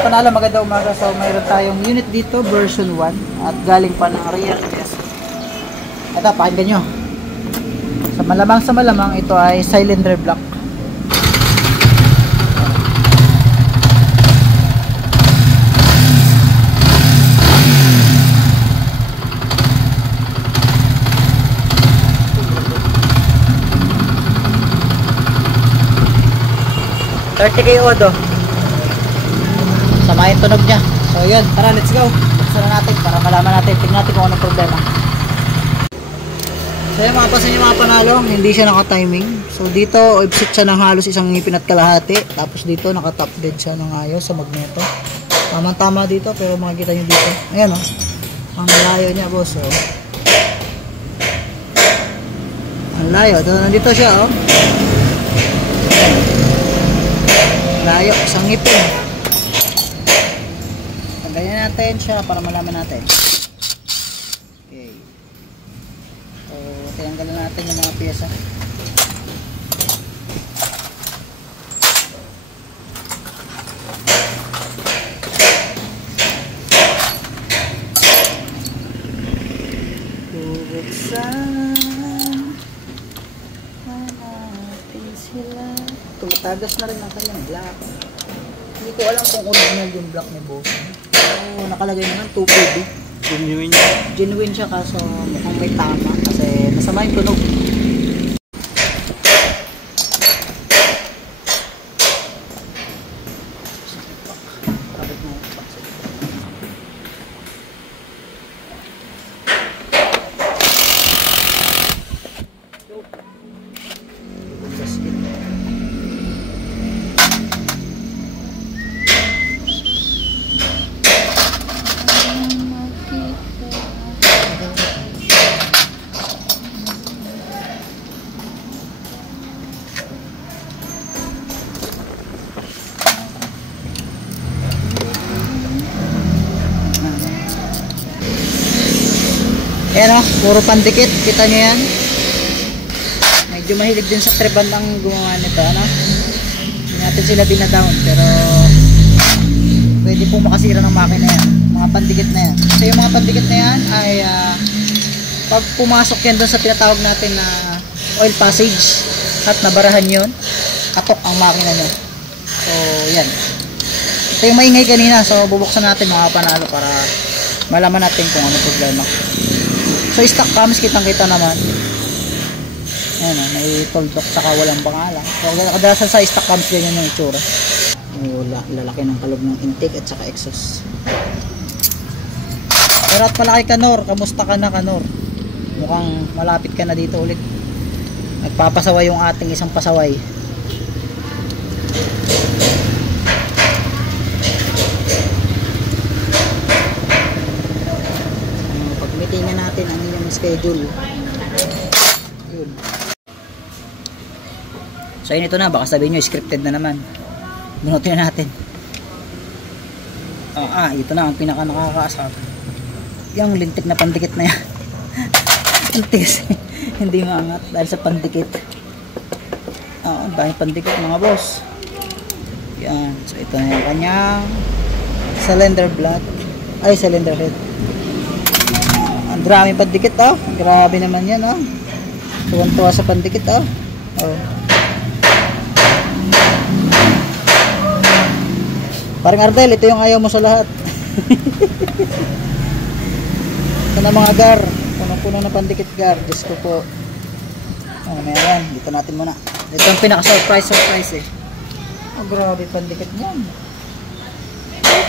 Panalo, magandang umaga. So mayroon tayong unit dito, version 1 at galing pa ng rear test. Ito, pakinggan nyo. Sa malamang ito ay cylinder block. $30K odo. Sama yung tunog niya. So yun, tara, let's go. Buksan na natin para malaman natin. Tingnan natin kung anong problema. So yun, mapapansin nyo mga panalo, hindi siya naka-timing. So dito, offset siya ng halos isang ngipin at kalahati. Tapos dito, naka-top dead siya ng ayos sa magneto. Tama dito, pero makikita nyo dito. Ayan o. Ang layo niya, boss. Oh. Ang layo. Nandito siya, oh. Layo, isang ngipin. Ganyan natin siya para malaman natin. Okay. So, tinanggalan natin yung mga piyesa. Bubuksan natin sila. Tumatagas na rin ang kanyang black. Hindi ko alam kung original yung black ni boss. So, nakalagay naman 2PB. Genuine siya kaso mukhang may tama kasi masama yung tunog. Ayan o, puro pandikit. Kita nyo yan. Medyo mahilig din sa treban ang gumawa nito. Ano? Hindi natin sila binadown. Pero pwede pong makasira ng makina yan. Mga pandikit na yan. So yung mga pandikit na yan ay pag pumasok yan doon sa tinatawag natin na oil passage at nabarahan yun, katok ang makina nyo. So yan. Ito yung maingay kanina. So bubuksan natin mga panalo para malaman natin kung ano problema. So stock cams, kitang-kita naman. Ayan o, may toldok saka walang pangalan. So kadalasan sa stock cams ganyan yung itsura. Lalaki ng kalog ng intake at saka exhaust. Pero at pala kay Kanor, kamusta ka na Kanor? Mukhang malapit ka na dito ulit. Nagpapasaway yung ating isang pasaway. Tingnan natin ang inyong schedule. Yun. So yun, ito na, baka sabihin nyo scripted na naman. Bunutin na natin. Ito na ang pinaka nakakaasar. Yung lintik na pandikit na yan. Lintik. Hindi maangat dahil sa pandikit. Dahil pandikit mga boss. Yan. So ito na yung kanyang cylinder block. Ay, cylinder head. Ang dami pandikit oh. Grabe naman yan oh. Tuwan-tuwa sa pandikit oh. Parang Ardel, ito yung ayaw mo sa lahat. Ito na mga gar. Punong-puno na pandikit gar. Diyos ko po. Meron. Dito natin muna. Ito ang pinaka-surprise eh. Grabe pandikit niyan.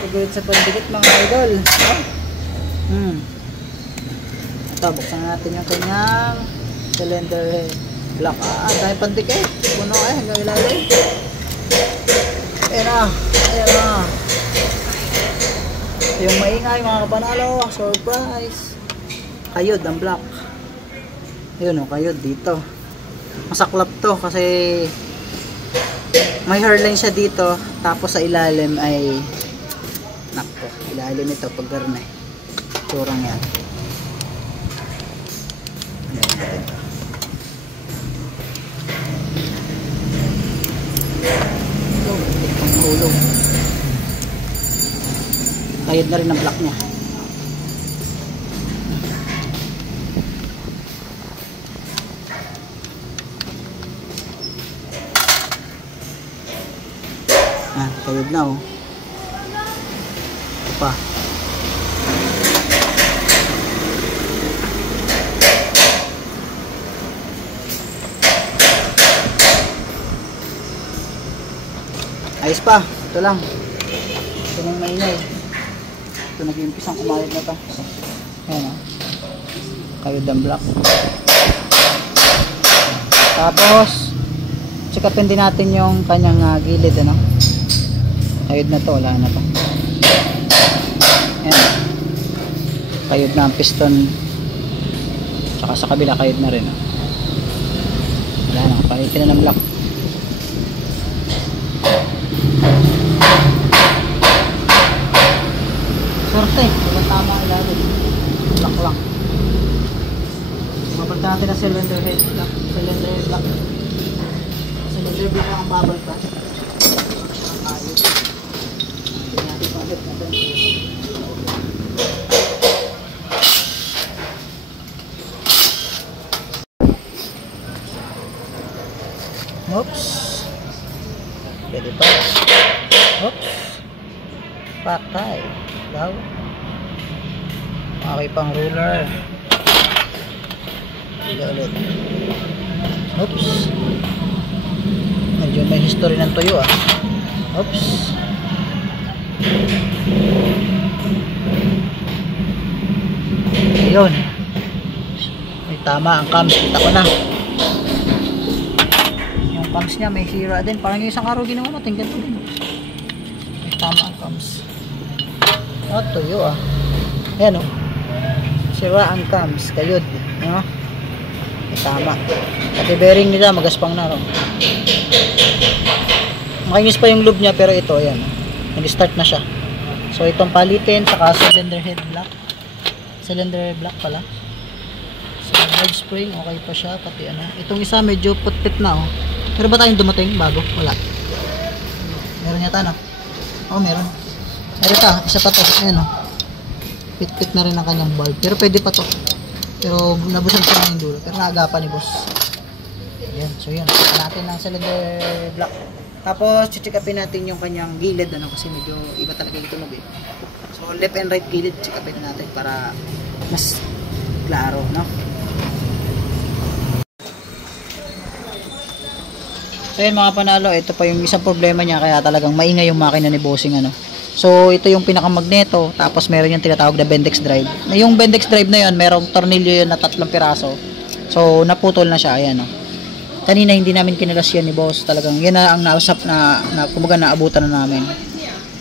Pagod sa pandikit mga idol. Ito, buksan natin yung kanyang cylinder block. Dahil pandikit. Puno hanggang ilalim. Ayan na. Yung maingay mga kapanalo. Surprise. Kayod ang block. Ayun o, kayod dito. Masaklap to kasi may hairline siya dito. Tapos sa ilalim ay nakto. Ilalim ito pag garne. Turang yan. kayod na rin ang block niya. Kayod na oh. Ito pa. Ayos pa. Ito lang. Ito nang maingay. Ito nag-iimpisang kumayod na ito. Ayan oh. Kayod ang block. Tapos check-upin din natin yung kanyang gilid ano. Kayod na to, wala na pa. Ayan. Kayod na ang piston. Tsaka sa kabila kayod na rin. Wala na, palitin na ng block. Sorte, walang tama ilalim. Block lang. Mapagta natin na cylinder head block. Cylinder head block. Cylinder block ang bubble pa. Oops. Pwede pa. Oops. Patay. Daw. Okay pang ruler. Ila ulit. Oops. Medyo may history ng tuyo ah. Oops. Ayun. May tama ang cams. Kita ko na. Yung cams niya may hira din. Parang yung isang araw ginawa natin. Ganito din. May tama ang cams. Oh, tuyo ah. Ayan oh. Sira ang cams. Kayod. Ano? May tama. Pati bearing nila magaspang na. Makinis pa yung lube niya pero ito ayan. Nag-start na siya. So itong palitin saka cylinder head block. Cylinder block pala. So head spring okay pa siya pati ano. Itong isa medyo putpit na oh. Pero ba tayong dumating bago? Wala. Meron yata no? Oh meron. Meron pa, isa pa to. Ayan oh. Pit-pit na rin ang kanyang bulb. Pero pwede pa to. Pero nabusag siya ng dulo. Pero naagapan ni boss. Ayan. So yun. Saka natin ng cylinder block. Tapos, check-upin natin yung kanyang gilid, ano, kasi medyo iba talaga yung tunog eh. So, left and right gilid, check-upin natin para mas klaro, no? So, yun mga panalo, ito pa yung isang problema niya, kaya talagang maingay yung makina ni bossing, ano. So, ito yung pinakamagneto, tapos meron yung tinatawag na Bendix drive. Yung Bendix drive na yun, merong tornilyo yun na 3 piraso. So, naputol na siya, ayan, no. Kanina hindi namin kinalas yan ni boss. Talagang yan na ang nausap na kumbaga naabutan na namin.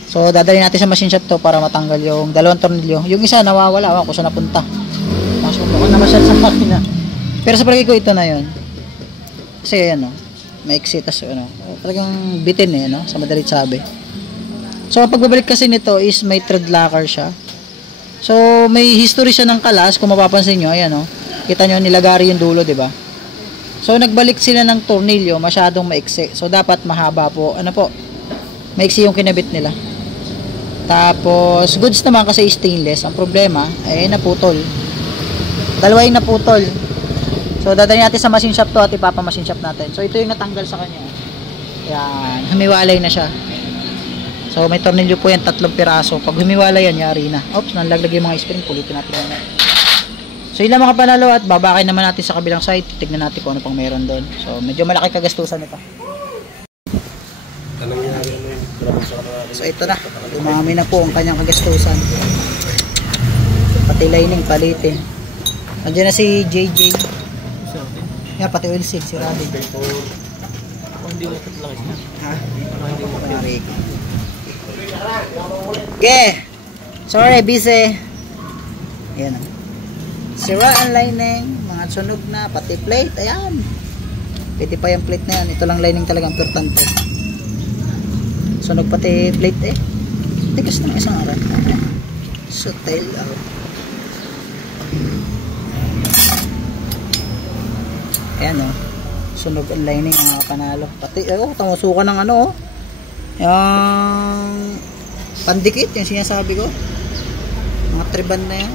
So dadalhin natin sa machine shop to para matanggal yung dalawang tornilyo. Yung isa nawawala, ako kung saan napunta. Masubukan naman siya sa makina. Pero sa palagay ko ito na yon. Kasi yan oh, maiksi tas ano, talagang bitin eh no, sa madalit sabi. So ang pagbabalik kasi nito is may thread locker siya. So may history siya ng kalas kung mapapansin niyo, ayan oh. Kita niyo nilagari yung dulo, 'di ba? So nagbalik sila ng tornilyo, masyadong maiksi. So dapat mahaba po. Ano po? Maiksi yung kinabit nila. Tapos goods naman kasi stainless. Ang problema ay naputol. Dalawa yung naputol. So dadalhin natin sa machine shop to at ipapa-machine shop natin. So ito yung natanggal sa kanya. Yan, humiwalay na siya. So may tornilyo po yan, 3 piraso. Pag humiwalay yan, yari na. Oops, nalaglag yung mga spring. Pulitin natin yan. So yun lang mga panalo at babakay naman natin sa kabilang side. Tignan natin kung ano pang meron doon. So medyo malaki kagastusan ito. So ito na. Dumami na po ang kanyang kagastusan. Pati lining palitin. Andiyan na si JJ. Yan pati oil seal si Rabi. Hindi mo lang isa. Ha? Hindi mo pa rin. Okay. Sorry, busy. Yan. Sira ang lining, mga sunog na, pati plate, ayan. Pwede pa yung plate na yan. Ito lang lining talaga importante. Sunog pati plate eh. Tigas na isang araw. So, tail out. Ayan o. Sunog ang lining, mga panalo. Pati, tamusukan ng ano o. Yung pandikit, yung sinasabi ko. Triban na yan.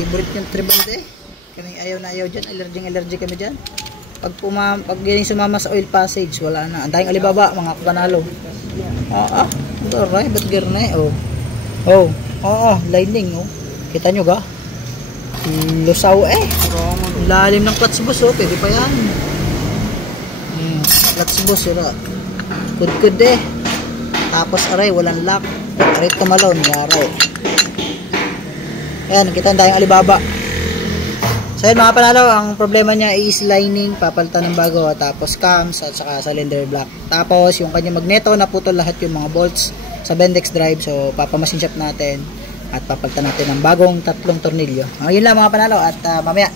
Favorite yung Triban eh. Kami ayaw na ayaw dyan. Allergy kami dyan. Pag galing sumama sa oil passage, wala na. Ang dahing Alibaba, mga kapanalo. Garay, ba't garne? Lining, oh. Kita nyo ga? Lusaw eh. Lalim ng clutch boss, oh. Pwede pa yan. Clutch boss, yun, oh. Good eh. Tapos, aray, walang lock. Aray, tumalon, garay. Ayan, kita ang dahing Alibaba. So yun mga panalo, ang problema niya is lining, papalitan ng bago, tapos cams at saka cylinder block. Tapos yung kanya magneto, naputol lahat yung mga bolts sa Bendix drive. So papamasin shop natin at papalitan natin ng bagong 3 tornilyo. Yun lang mga panalo at mamaya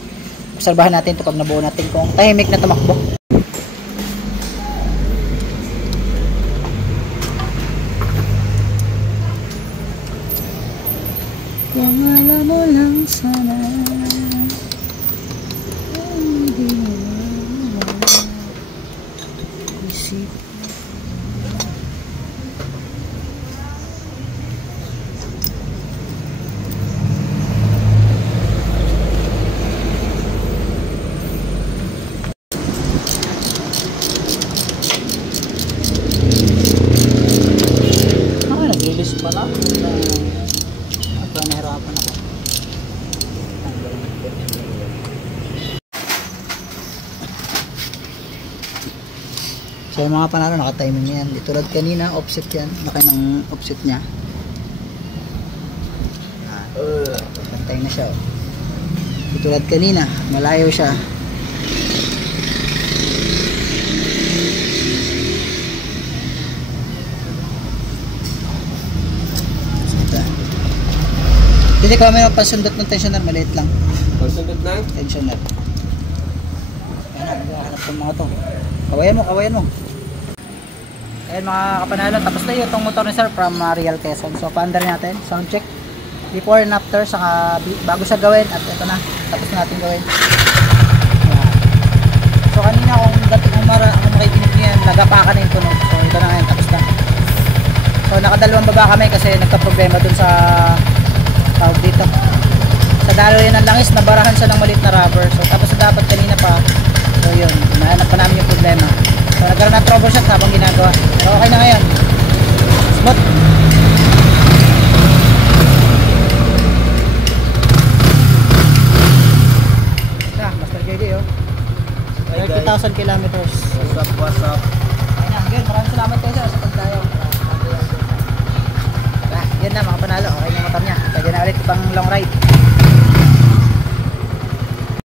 obserbahan natin ito pag nabuo natin kung tahimik na tumakbo. Kung alam mo lang sana nag-release pala. Nahirapan ako. So mga panalo, naka-timing yan. Tulad kanina, offset yan. Laki ng offset niya. Pantay na siya. Tulad kanina, malayo siya. Hindi ko may pasundot ng tensioner, maliit lang. Pasundot lang? Tensioner. Ayan, naghahanap ng mga to. Kawayan mo. Ayan mga kapanalo, tapos na yun itong motor ni sir from Real Quezon. So paandar natin, sound check. Before and after, saka bago siya gawin, at ito na, tapos na natin gawin. Ayan. So kanina kung makikinig niya, nagapakan na yung tunog. So ito na ngayon, tapos na. So nakadalawang baba kami kasi nagka-problema dun sa tawag dito. Sa dalo yan ng langis, nabarahan siya ng maliit na rubber. So tapos na dapat kanina pa. So yun, nahanap pa namin yung problema. So nagkaroon ng troubleshoot habang ginagawa. So okay na ngayon. Smooth. Master JD oh. 30,000 kilometers. What's up? Ayun, maraming salamat kayo sir sa pagdayo. Yan na mga panalo. Okay na yung motor